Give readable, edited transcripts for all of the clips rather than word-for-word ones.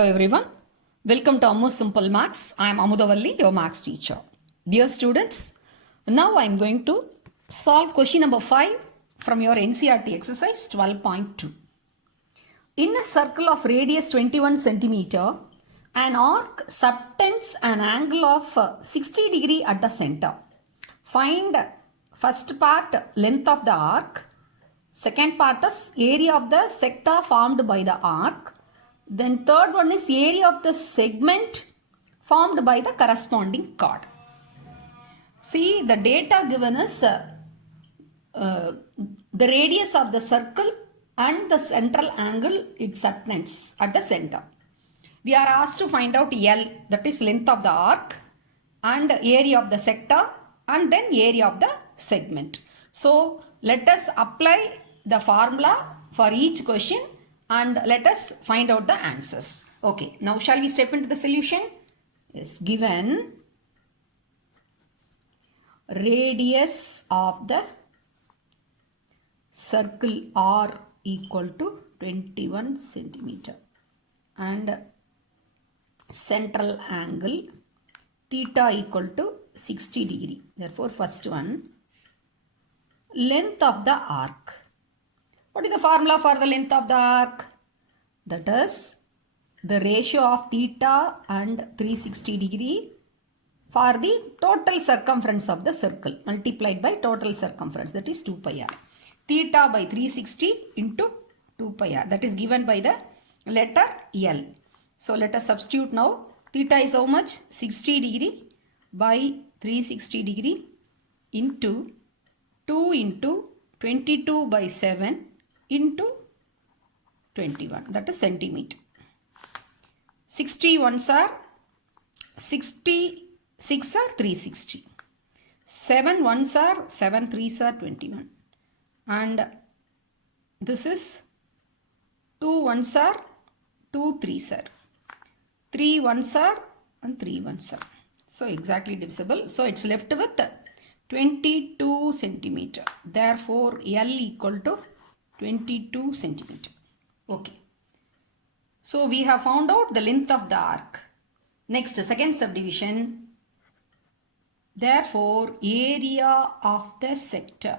Hello everyone, welcome to Ammu Simple Maths. I am Amudavalli, your Maths teacher. Dear students, now I am going to solve question number 5 from your NCERT exercise 12.2. In a circle of radius 21 centimeter, an arc subtends an angle of 60 degree at the center. Find first part length of the arc, second part is area of the sector formed by the arc, then third one is area of the segment formed by the corresponding chord. See, the data given is the radius of the circle and the central angle it subtends at the center. We are asked to find out L, that is length of the arc, and area of the sector, and then area of the segment. So let us apply the formula for each question and let us find out the answers. Okay, now shall we step into the solution? Yes, given radius of the circle R equal to 21 centimeter and central angle theta equal to 60 degree. Therefore, first one, length of the arc. What is the formula for the length of the arc? That is the ratio of theta and 360 degree for the total circumference of the circle multiplied by total circumference, that is 2 pi r. Theta by 360 into 2 pi r, that is given by the letter L. So let us substitute now. Theta is how much? 60 degree by 360 degree into 2 into 22 by 7 into 21, that is centimeter. 60 ones are 66 are 360. 7 ones are 7 threes are 21. And this is 2 ones are 2 threes are. 3 ones are and 3 ones are. So exactly divisible. So it's left with 22 centimeter. Therefore L equal to 22 centimeter. Okay. So we have found out the length of the arc. Next, second subdivision. Therefore, area of the sector.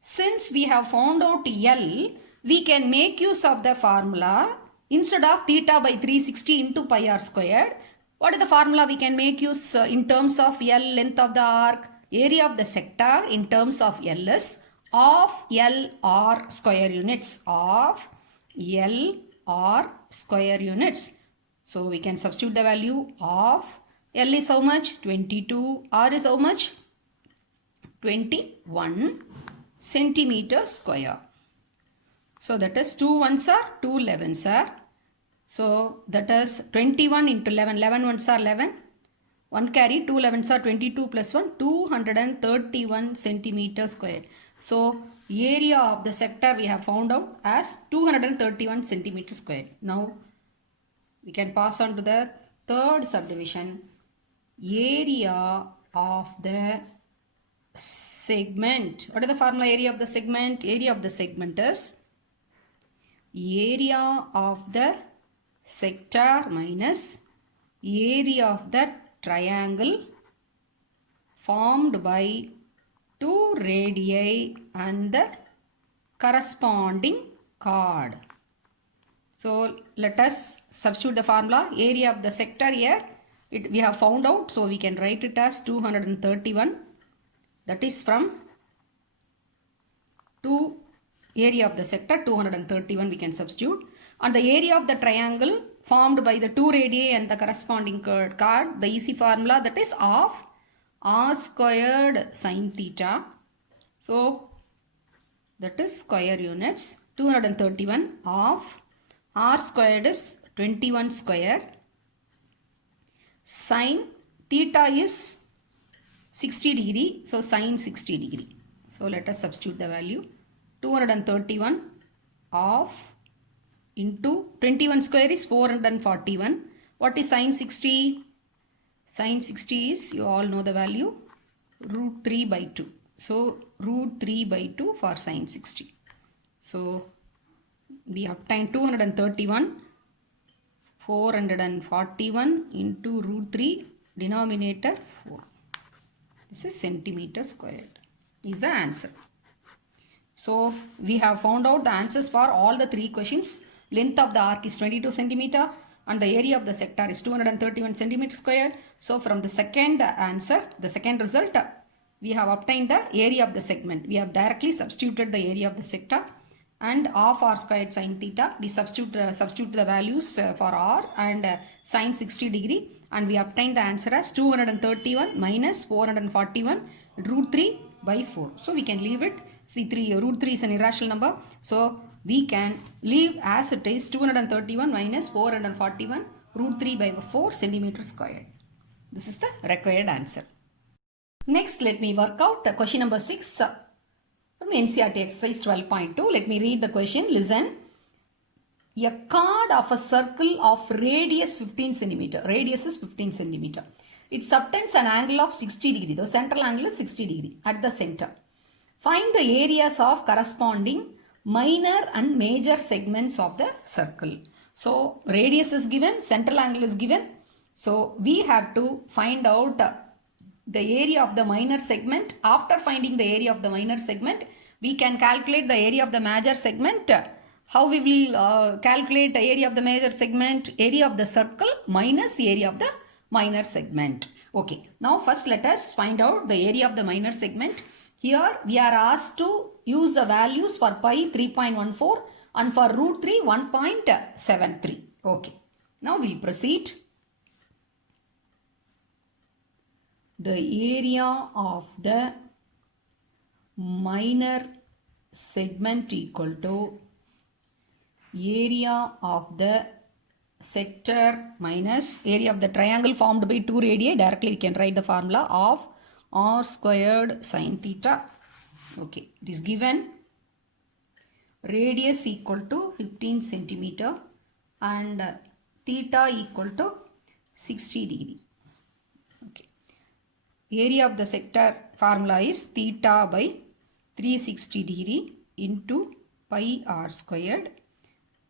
Since we have found out L, we can make use of the formula. Instead of theta by 360 into pi r squared, what is the formula we can make use in terms of L, length of the arc? Area of the sector in terms of L is of L r square units, of L r square units. So we can substitute the value of L is how much? 22. R is how much? 21 centimeter square. So that is 2 ones are 2 11s are. So that is 21 into 11. 11 ones are 11. 1 carry, 2 11s are 22 plus 1, 231 centimeter square. So area of the sector we have found out as 231 centimeter square. Now we can pass on to the third subdivision. Area of the segment. What is the formula area of the segment? Area of the segment is area of the sector minus area of the triangle formed by 2 radii and the corresponding chord. So let us substitute the formula. Area of the sector here we have found out, so we can write it as 231. That is from 2 area of the sector 231 we can substitute. And the area of the triangle formed by the 2 radii and the corresponding chord, the easy formula, that is of r squared sine theta. So that is square units. 231 of r squared is 21 square. Sine theta is 60 degree. So sine 60 degree. So let us substitute the value. 231 of into 21 square is 441. What is sine 60? Sine 60 is, you all know the value, root 3 by 2. So root 3 by 2 for sine 60. So we obtained 231 441 into root 3, denominator 4. This is centimeter squared is the answer. So we have found out the answers for all the 3 questions. Length of the arc is 22 centimeter and the area of the sector is 231 centimeter squared. So from the second answer, the second result, we have obtained the area of the segment. We have directly substituted the area of the sector and half r squared sine theta. We substitute the values for r and sine 60 degree, and we obtained the answer as 231 minus 441 root 3 by 4. So we can leave it. See, root 3 is an irrational number. So we can leave as it is 231 minus 441 root 3 by 4 centimeter squared. This is the required answer. Next, let me work out question number 6 from NCERT exercise 12.2. Let me read the question. Listen. A chord of a circle of radius 15 centimeter. Radius is 15 centimeter. It subtends an angle of 60 degree. The central angle is 60 degree at the center. Find the areas of corresponding minor and major segments of the circle. So radius is given, central angle is given. So we have to find out the area of the minor segment. After finding the area of the minor segment, we can calculate the area of the major segment. How we will calculate the area of the major segment? Area of the circle minus area of the minor segment. Okay, now first let us find out the area of the minor segment. Here we are asked to use the values for pi 3.14 and for root 3 1.73. Okay, now we'll proceed. The area of the minor segment equal to area of the sector minus area of the triangle formed by 2 radii. Directly we can write the formula of r squared sine theta. Okay, it is given radius equal to 15 centimeter and theta equal to 60 degree. Okay, area of the sector formula is theta by 360 degree into pi r squared.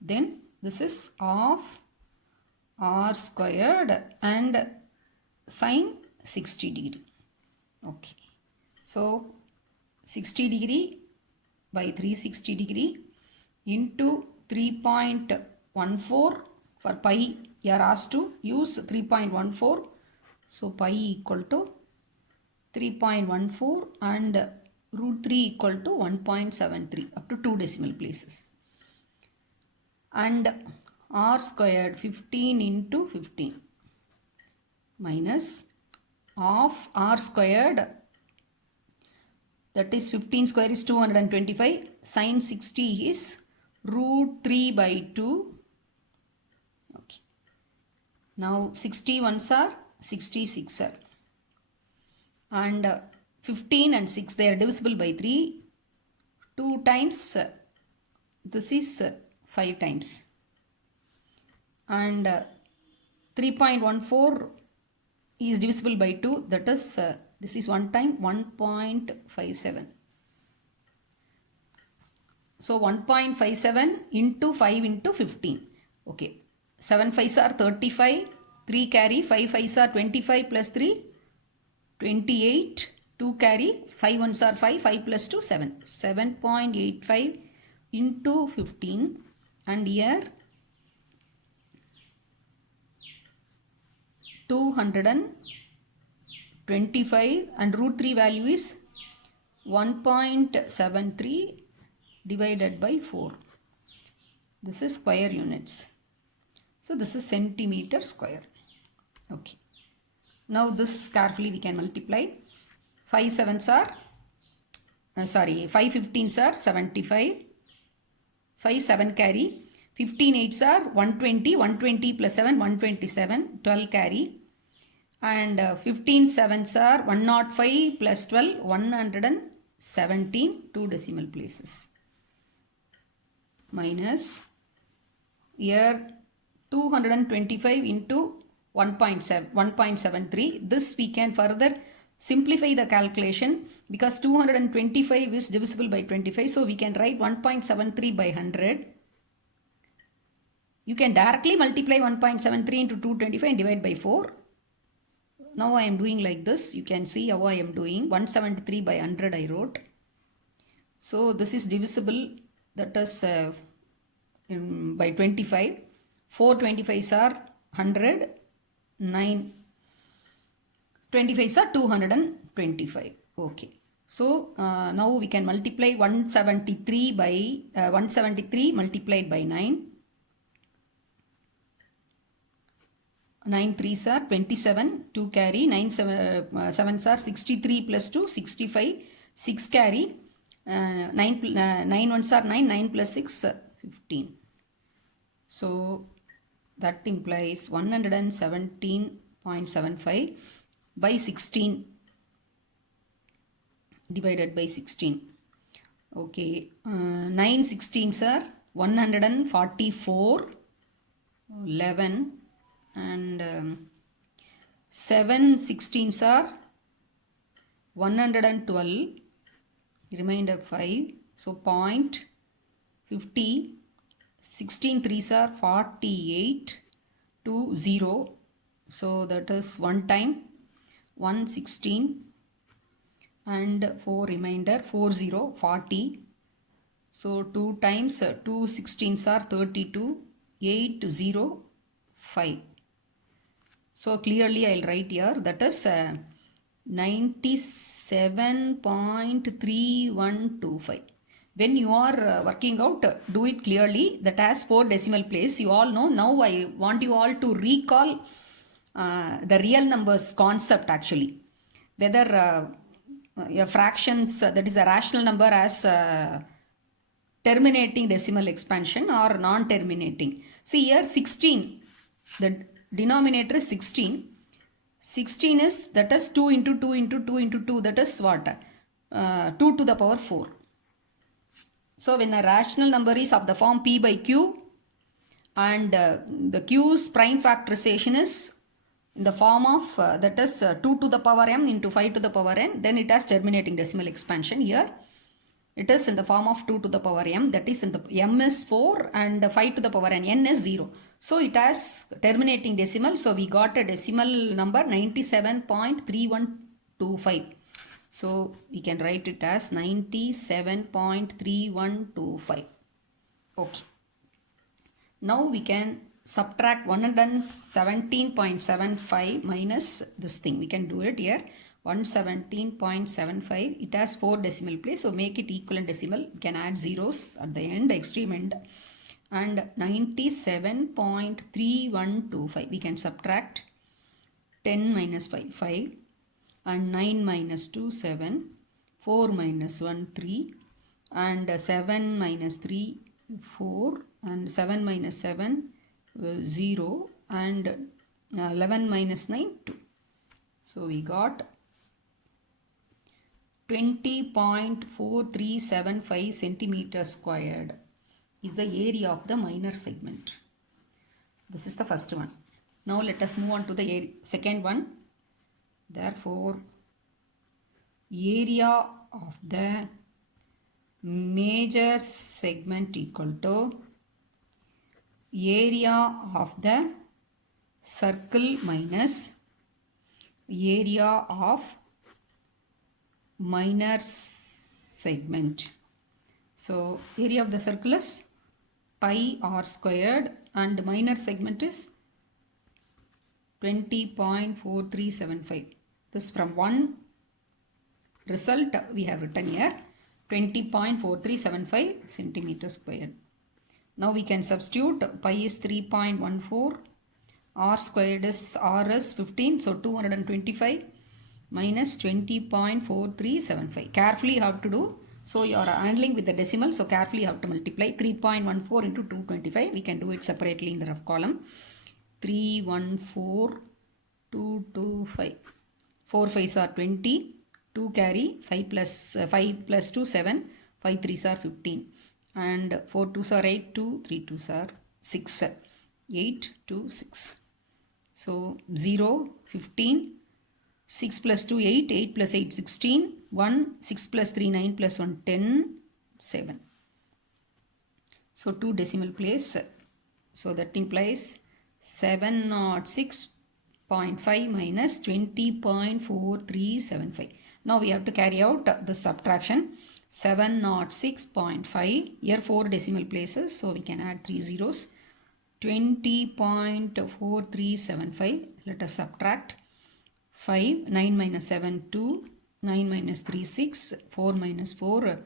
Then this is of r squared and sine 60 degree. Okay, so 60 degree by 360 degree into 3.14 for pi. You are asked to use 3.14. So pi equal to 3.14 and root 3 equal to 1.73 up to 2 decimal places. And r squared 15 into 15 minus of r squared, that is 15 square is 225, sine 60 is root 3 by 2. Okay. Now 60 ones are 66 are. And 15 and 6 they are divisible by 3. 2 times this is 5 times. And 3.14 is divisible by 2, that is this is 1 time 1.57. So 1.57 into 5 into 15. Okay, 7 5s are 35, 3 carry, 5 5s are 25 plus 3, 28, 2 carry, 5 ones are 5, 5 plus 2, 7. 7.85 into 15, and here 225 and root 3 value is 1.73 divided by 4. This is square units. So this is centimeter square. Okay. Now this carefully we can multiply. 5 7s are 5 15s are 75. 5 7 carry. 15 8s are 120. 120 plus 7 127. 12 carry. And 15 7s are 105 plus 12 117. 2 decimal places. Minus here 225 into 1.73. This we can further simplify the calculation because 225 is divisible by 25. So we can write 1.73 by 100 You can directly multiply 1.73 into 225 and divide by 4. Now I am doing like this. You can see how I am doing. 173 by 100 I wrote. So this is divisible, that is by 25. 4 25s are 100. 9 25s are 225. Okay. So now we can multiply 173 by 173 multiplied by 9. 9 3s are 27, 2 carry, 9 7s are 63 plus 2, 65, 6 carry, 9 1s are 9, 9 plus 6, 15. So that implies 117.75 by 16 divided by 16. Okay, 9 16s are 144, 11, and 7 16s are 112, remainder 5, so 0.50, 16 3s are 48 to 0, so that is 1 time 116 and 4 remainder 40 40, so 2 times 2 16s are 32, 8 0 5. So clearly I'll write here, that is 97.3125. When you are working out, do it clearly. That has 4 decimal place. You all know. Now I want you all to recall the real numbers concept actually. Whether a fractions, that is a rational number, as terminating decimal expansion or non-terminating. See here 16. The denominator is 16. 16 is, that is 2 into 2 into 2 into 2, that is what? 2 to the power 4. So when a rational number is of the form p by q and the q's prime factorization is in the form of that is 2 to the power m into 5 to the power n, then it has terminating decimal expansion. Here it is in the form of 2 to the power m, that is in the m is 4 and 5 to the power n is 0. So it has terminating decimal. So we got a decimal number 97.3125. So we can write it as 97.3125. Okay. Now we can subtract 117.75 minus this thing. We can do it here. 117.75. It has 4 decimal place. So make it equivalent decimal. You can add zeros at the end, extreme end. And 97.3125. We can subtract 10 minus 5, 5. And 9 minus 2, 7. 4 minus 1, 3. And 7 minus 3, 4. And 7 minus 7, 0. And 11 minus 9, 2. So we got 20.4375 centimeters squared is the area of the minor segment. This is the first one. Now let us move on to the second one. Therefore, area of the major segment equal to area of the circle minus area of minor segment. So area of the circle is pi r squared and minor segment is 20.4375. This from one result we have written here 20.4375 centimeter squared. Now we can substitute. Pi is 3.14, r squared is 15, so 225 minus 20.4375. Carefully you have to do. So you are handling with the decimal, so carefully you have to multiply 3.14 into 225. We can do it separately in the rough column. 314,225. 4 5s are 20. 2 carry. 5 plus 2 7. 5 3s are 15. And 4 2s are 8. 2 3 2s are 6. 8 2 6. So 0 15. 6 plus 2 8. 8 plus 8 16. 1 6 plus 3 9 plus 1 10 7. So 2 decimal place So that implies 706.5 minus 20.4375. Now we have to carry out the subtraction. 706.5, here 4 decimal places, so we can add 3 zeros. 20.4375, let us subtract. 5, 9 minus 7, 2, 9 minus 3, 6, 4 minus 4,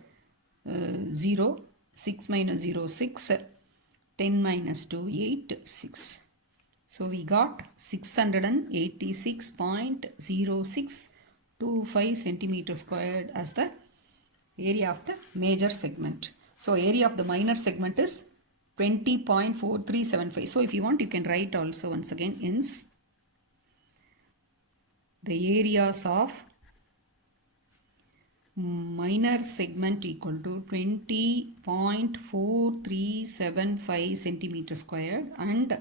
0, 6 minus 0, 6, 10 minus 2, 8, 6. So we got 686.0625 centimeter squared as the area of the major segment. So area of the minor segment is 20.4375. So if you want, you can write also once again, hence the areas of minor segment equal to 20.4375 centimeter squared and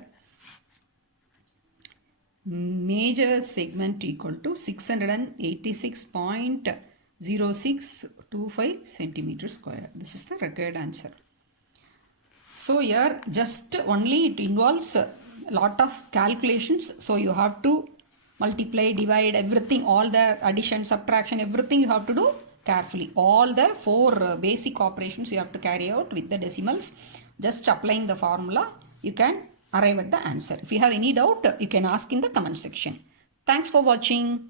major segment equal to 686.0625 centimeter square. This is the required answer. So here just only it involves a lot of calculations. So you have to multiply, divide, everything, all the addition, subtraction, everything you have to do carefully. All the 4 basic operations you have to carry out with the decimals. Just applying the formula, you can arrive at the answer. If you have any doubt, you can ask in the comment section. Thanks for watching.